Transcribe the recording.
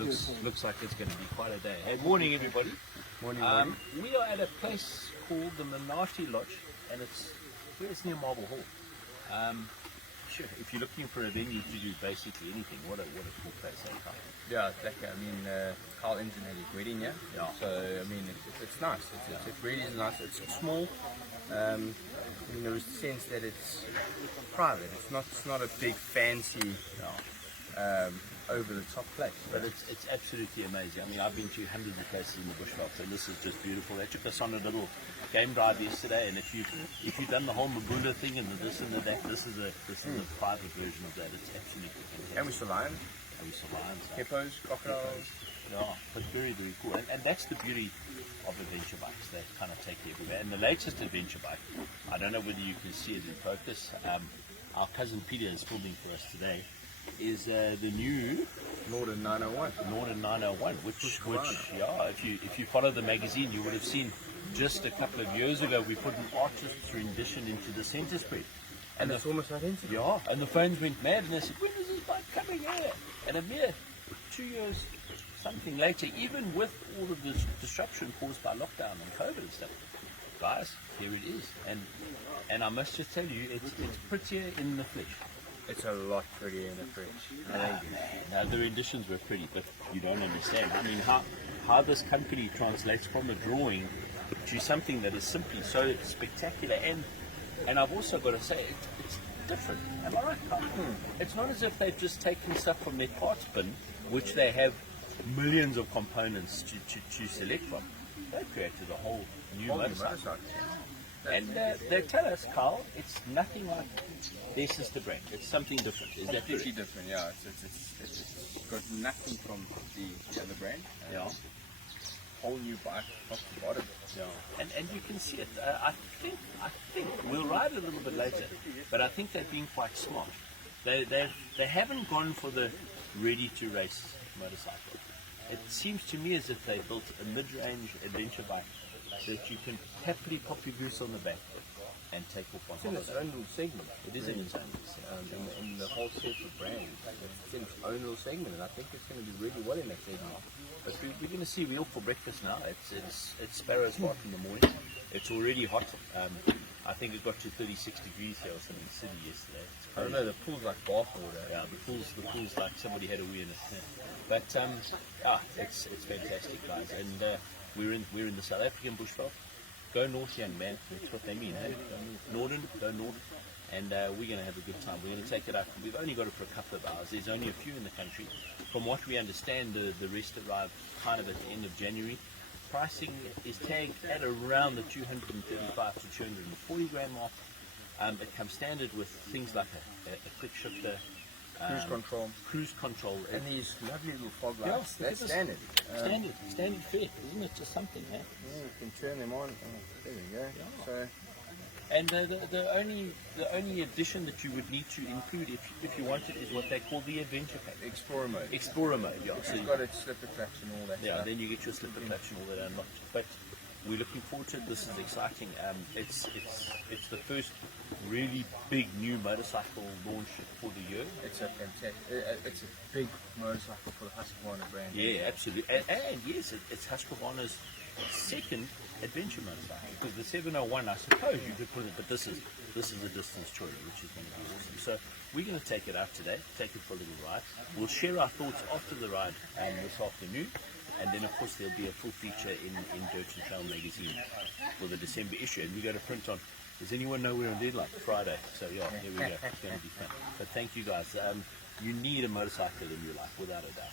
looks like it's going to be quite a day. Hey, morning everybody. Morning. We are at a place called the Minati Lodge, and it's near Marble Hall. Sure, if you're looking for a venue to do basically anything, what a cool place, eh, Kyle? Yeah, like, I mean, Carl Engine had his wedding, yeah? Yeah. So, I mean, it's nice. It really is nice. It's small. In the sense that it's private. It's not a big, fancy, over-the-top place. But it's absolutely amazing. I mean, I've been to hundreds of places in the bushveld, and this is just beautiful. They took us on a little game drive yesterday, and if you've done the whole Mabula thing and the this and the that, this is a private version of that. It's absolutely fantastic. And we saw lions, hippos, crocodiles. Yeah, but very, very cool. And that's the beauty of adventure bikes. They kind of take you everywhere. And the latest adventure bike, I don't know whether you can see it in focus. Our cousin Peter is filming for us today. Is the new Norden 901. Norden 901, which yeah, if you follow the magazine, you would have seen just a couple of years ago we put an artist's rendition into the center spread. And it's almost identical. Yeah, and the phones went mad, and they said, when is this bike coming here? And a mere 2 years something later, even with all of this disruption caused by lockdown and COVID and stuff, guys, here it is. And I must just tell you, it's prettier in the flesh. It's a lot prettier in the flesh. Now, the renditions were pretty, but you don't understand. I mean, how this company translates from a drawing to something that is simply so spectacular. And I've also got to say, it's different. Am I right, Carl? It's not as if they've just taken stuff from their parts bin, which they have millions of components to select from. They've created a whole new motorcycle. And they tell us, Carl, it's nothing like their sister brand. It's something different. Is that completely different? Yeah, it's got nothing from the other brand. Yeah. Whole new bike, top to bottom. Yeah. And you can see it. I think we'll ride it a little bit later, but I think they've been quite smart. They haven't gone for the ready to race motorcycle. It seems to me as if they built a mid-range adventure bike that you can happily pop your goose on the back and take off on holiday. It's in its own little segment. It is in its own little segment. In the whole set of brands, it's in its own little segment, and I think it's going to do really well in that segment. But we're going to see. We're off for breakfast now. It's Sparrow's Heart in the morning. It's already hot. I think it got to 36 degrees here or something in the city yesterday. I don't know, the pool's like bath water. Yeah, the pool's like somebody had a wee in it. Yeah. But it's fantastic, guys. And we're in the South African bushveld. Go north, young man. That's what they mean, hey? Norden, go north. And we're going to have a good time. We're going to take it up. We've only got it for a couple of hours. There's only a few in the country. From what we understand, the rest arrive kind of at the end of January. Pricing is tagged at around the 235 to 240 grand mark. It comes standard with things like a quick shifter, cruise control, and these lovely little fog lights. Yeah, that's standard. Standard fare, isn't it? Just something, eh? Yeah, you can turn them on. There we go. Yeah. So. And the only addition that you would need to include if you wanted is what they call the adventure pack. Explorer mode. Explorer mode, yeah. So you've got its slipper clutch and all that Yeah, stuff. then you get your slipper clutch and all that unlocked. But we're looking forward to it. This is exciting. It's the first really big new motorcycle launch for the year. It's a fantastic. It's a big motorcycle for the Husqvarna brand. Yeah, absolutely. And yes, it's Husqvarna's second adventure motorcycle, because the 701, I suppose you could put it, but this is a distance tourer, which is going to be awesome. So we're going to take it out today, take it for a little ride. We'll share our thoughts after the ride this afternoon, and then of course there'll be a full feature in Dirt and Trail magazine for the December issue, and we're going to print on. Does anyone know we're on deadline? Friday. So yeah, here we go. It's going to be fun. But thank you guys. You need a motorcycle in your life, without a doubt.